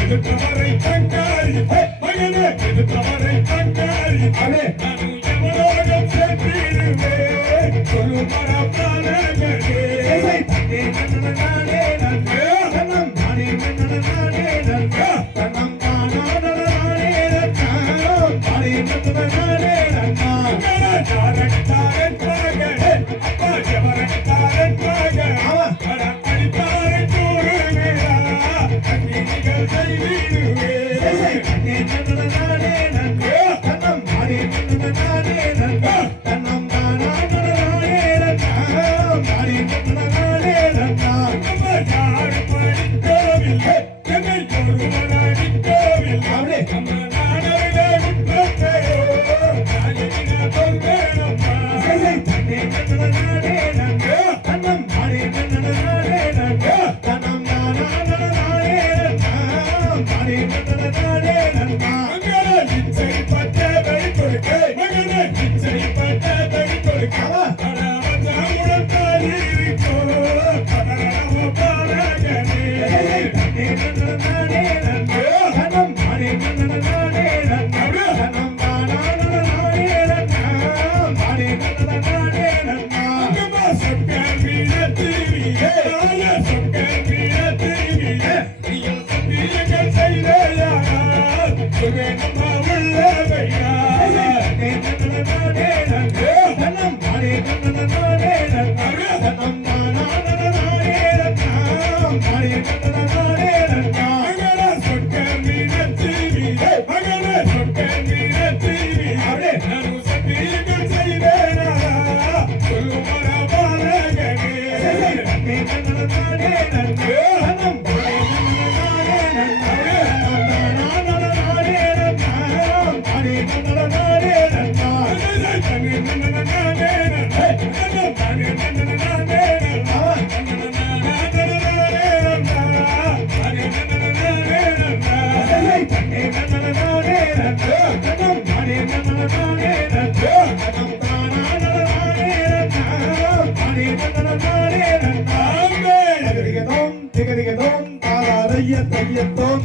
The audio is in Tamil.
எதிர்த்தவரை தங்காரி மகனே எதிர்த்தவரை தங்காரி அடே நான் எவரோகம் சேர்த்திடுவே ஒரு மரப்பாலகனே தன்னே நானே நன்றே தன்னம் நானே நானே நன்றே தன்னம் நானே நன்றே நானே நானே நன்றா யாரட்டாரன் மகனே அப்பா எவரட்டாரன் மகனே அவன் அடிப்பாரை தூருவேரா கண்ணிகள் செய்திடுவே தன்னே நானே நன்றே தன்னம் நானே நன்றே தன்னம் நானே நன்றே நானே நன்றா யாரு படிக்கவில்லை என்னை ஒருவன் அடிக்கவில்லை அவளே நம்ம நாடே உட்பட்டையோ நாயகின சொல்வேனம்மா தன்னே நானே நன்றே தன்னம் நானே நன்றே தன்னம் நானே நன்றா மகனே இச்சை பட்டதை கொடுக்க மகனே இச்சை பட்டதை கொடுக்க அடாமத்தாமுடன் தாலிரிக்கோ பதரமோ பாலகனே தன்னே நானே நன்றே தன்னம் நானே நன்றே தன்னம் நானே நன்றா அங்கமா சொக்கர் வீரத்திரியே சொக்கர் வீரத்திரியே நீயல் சந்தியங்கள் செய்தையா சுகனமா உள்ளவையா நானே நன்றே தன்னம் நானே நன்றே தன்னம் நானே நன்றா மகனே சொக்கர் வீரத்திரியே மகனே சொக்கர் வீரத்திரியே அவளே நான் சந்தியங்கள் செய்தேனா சொல்லுமர பாலகனே நானே நன்றே தன்னம் திகதிகதோம் தாராதைய தையத்தோம்